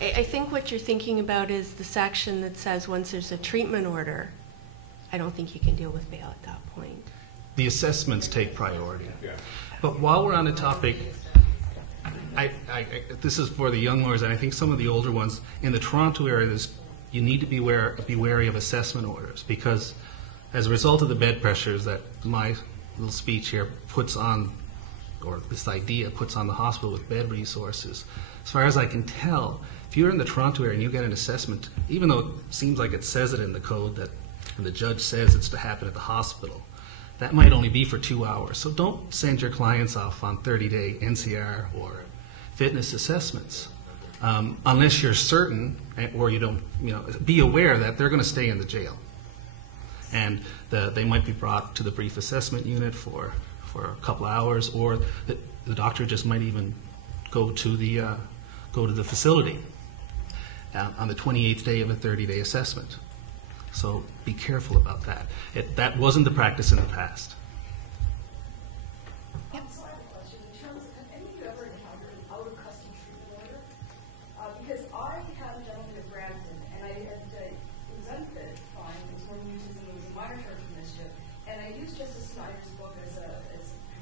I think what you're thinking about is the section that says once there's a treatment order, I don't think you can deal with bail at that point. The assessments take priority. Yeah. But while we're on the topic, this is for the young lawyers, and I think some of the older ones, in the Toronto area, you need to be wary of assessment orders, because as a result of the bed pressures that my little speech here puts on, or this idea puts on the hospital with bed resources, as far as I can tell, if you're in the Toronto area and you get an assessment, even though it seems like it says it in the code that and the judge says it's to happen at the hospital, that might only be for 2 hours. So don't send your clients off on 30-day NCR or fitness assessments unless you're certain, or you don't, be aware that they're going to stay in the jail. And they might be brought to the brief assessment unit for a couple hours, or the doctor just might even go to the facility on the 28th day of a 30-day assessment. So be careful about that. That wasn't the practice in the past. Yep. So I have a question. In terms of, have any of you ever encountered an out-of-custody treatment order? Because I had a gentleman at Brampton, and I had exempted fine because one uses it was a minor charge of mischief, and I used Justice Snyder's book as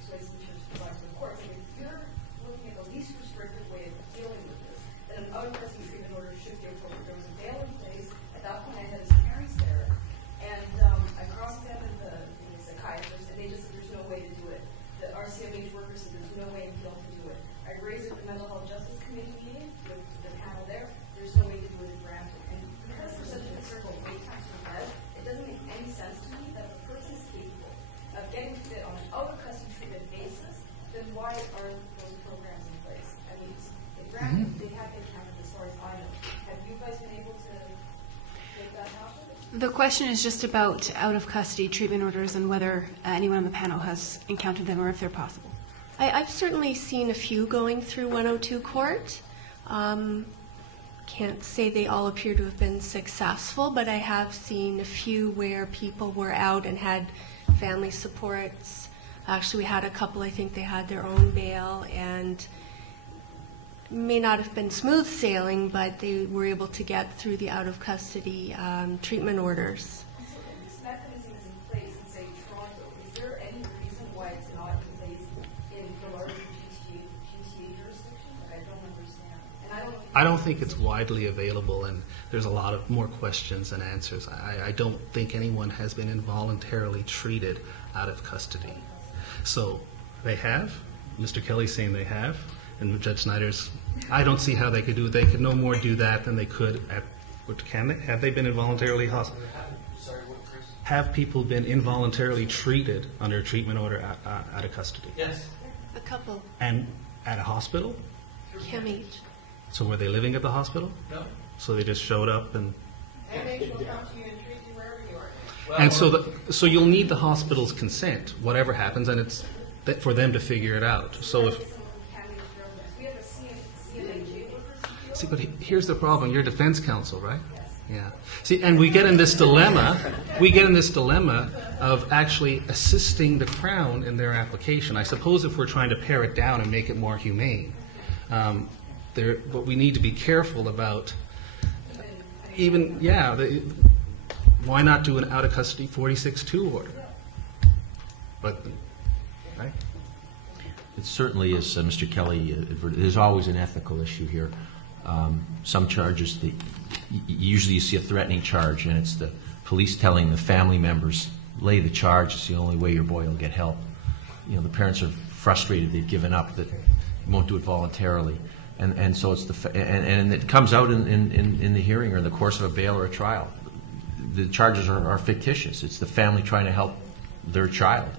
persuasive terms to provide to the courts. And if you're looking at the least restrictive way of dealing with this, then an out-of-custody treatment order should be appropriate. There was a bail in place. At that point, I had his parents there, and I cross-examined the psychiatrist, and they just said there's no way to do it. The RCMH workers said there's no way in hell to do it. I raised it at the Mental Health Justice Committee meeting with the panel there. There's no way to do it in Brampton. And because there's such a considerable wait time to bed, it doesn't make any sense to me that if a person is capable of getting fit on an out-of-custody treatment basis, then why aren't those programs in place? I mean, in Brampton, they have been counted as far as I know. Have you guys been able to make that happen? The question is just about out-of-custody treatment orders and whether anyone on the panel has encountered them or if they're possible. I've certainly seen a few going through 102 court. Can't say they all appear to have been successful, but I have seen a few where people were out and had family supports. Actually, we had a couple, I think they had their own bail, and may not have been smooth sailing, but they were able to get through the out-of-custody treatment orders. So if this mechanism is in place in, say, Toronto, is there any reason why it's not in place in the larger GTA jurisdiction? Like, I don't understand. And I don't think it's widely available, and there's a lot of more questions than answers. I don't think anyone has been involuntarily treated out of custody. So they have. Mr. Kelly's saying they have. And Judge Snyder's, I don't see how they could do it. They could no more do that than they could at, what can they? Have they been involuntarily Have people been involuntarily treated under a treatment order out of custody? Yes. A couple. And at a hospital? CAMH. So were they living at the hospital? No. So they just showed up and... CAMH will come to you and treat you wherever you are. Well, and so you'll need the hospital's consent, whatever happens, and it's for them to figure it out. So if... See, but here's the problem. You're defense counsel, right? Yeah. See, and we get in this dilemma. We get in this dilemma of actually assisting the Crown in their application. I suppose if we're trying to pare it down and make it more humane, but we need to be careful about. Even why not do an out of custody 46-2 order? But right. It certainly is, Mr. Kelly. There's always an ethical issue here. Some charges, usually you see a threatening charge, and it's the police telling the family members, lay the charge, it's the only way your boy will get help. The parents are frustrated, they've given up, that won't do it voluntarily. And so it's and it comes out in the hearing or in the course of a bail or a trial. The charges are fictitious. It's the family trying to help their child.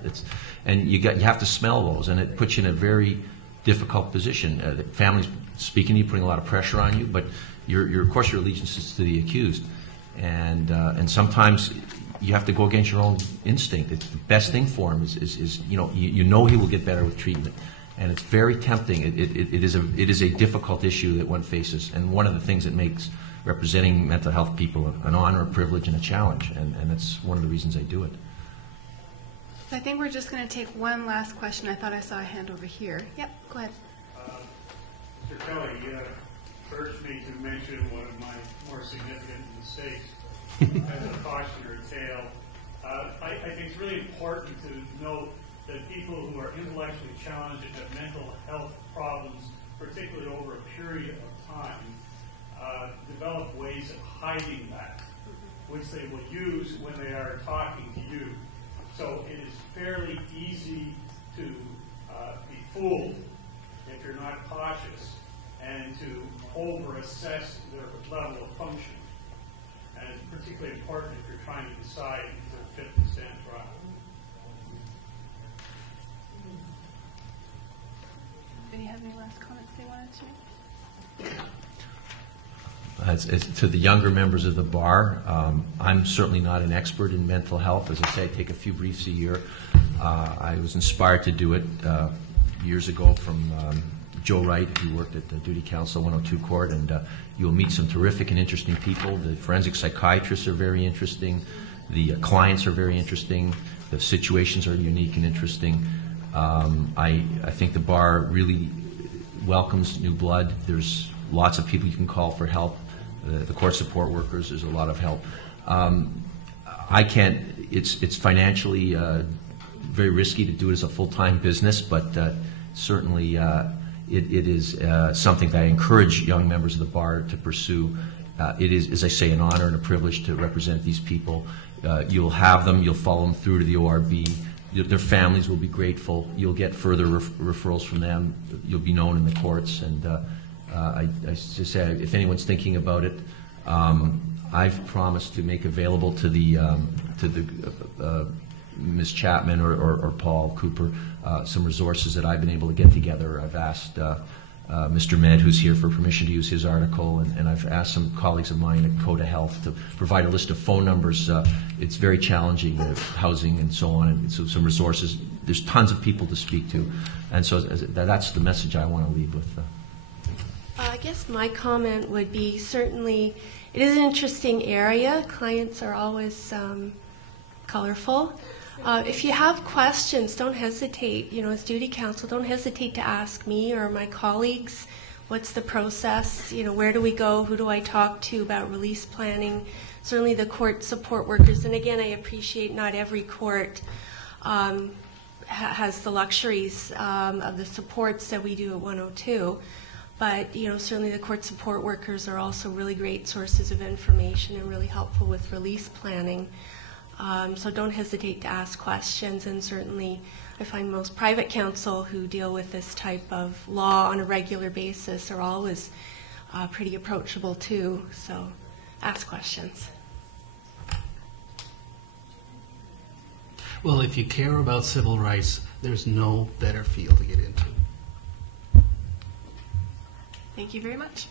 And you have to smell those, and it puts you in a very difficult position. The family's speaking to you, putting a lot of pressure on you, but of course your allegiance is to the accused, and sometimes you have to go against your own instinct. It's the best thing for him is you know he will get better with treatment, and it's very tempting. It is a difficult issue that one faces, and one of the things that makes representing mental health people an honor, a privilege, and a challenge, and that's one of the reasons I do it. I think we're just going to take one last question. I thought I saw a hand over here. Yep, go ahead. Mr. Kelly, urged me to mention one of my more significant mistakes as a cautionary tale. I think it's really important to note that people who are intellectually challenged and have mental health problems, particularly over a period of time, develop ways of hiding that, which they will use when they are talking to you. So it is fairly easy to be fooled if you're not cautious and to over-assess their level of function. And it's particularly important if you're trying to decide if they're fit to stand trial. Did you have any last comments they wanted to make? To the younger members of the bar, I'm certainly not an expert in mental health. As I say, I take a few briefs a year. I was inspired to do it years ago from Joe Wright, who worked at the Duty Council 102 Court, and you'll meet some terrific and interesting people. The forensic psychiatrists are very interesting. The clients are very interesting. The situations are unique and interesting. I think the bar really welcomes new blood. There's lots of people you can call for help. The court support workers, there's a lot of help. I can't, it's financially very risky to do it as a full-time business, but certainly it is something that I encourage young members of the bar to pursue. It is, as I say, an honor and a privilege to represent these people. You'll have them, you'll follow them through to the ORB. Their families will be grateful. You'll get further referrals from them. You'll be known in the courts. And I just say, if anyone's thinking about it, I've promised to make available to the Ms. Chapman or Paul Cooper some resources that I've been able to get together. I've asked Mr. Med, who's here, for permission to use his article, and I've asked some colleagues of mine at Coda Health to provide a list of phone numbers. It's very challenging, housing and so on, and so some resources. There's tons of people to speak to, and so that's the message I want to leave with. I guess my comment would be, certainly it is an interesting area. Clients are always colorful. If you have questions, don't hesitate. You know, as duty counsel, don't hesitate to ask me or my colleagues, what's the process? You know, where do we go? Who do I talk to about release planning? Certainly the court support workers. And again, I appreciate not every court has the luxuries of the supports that we do at 102. But, you know, certainly the court support workers are also really great sources of information and really helpful with release planning. So don't hesitate to ask questions, and certainly I find most private counsel who deal with this type of law on a regular basis are always pretty approachable too, so ask questions. Well, if you care about civil rights, there's no better field to get into. Thank you very much.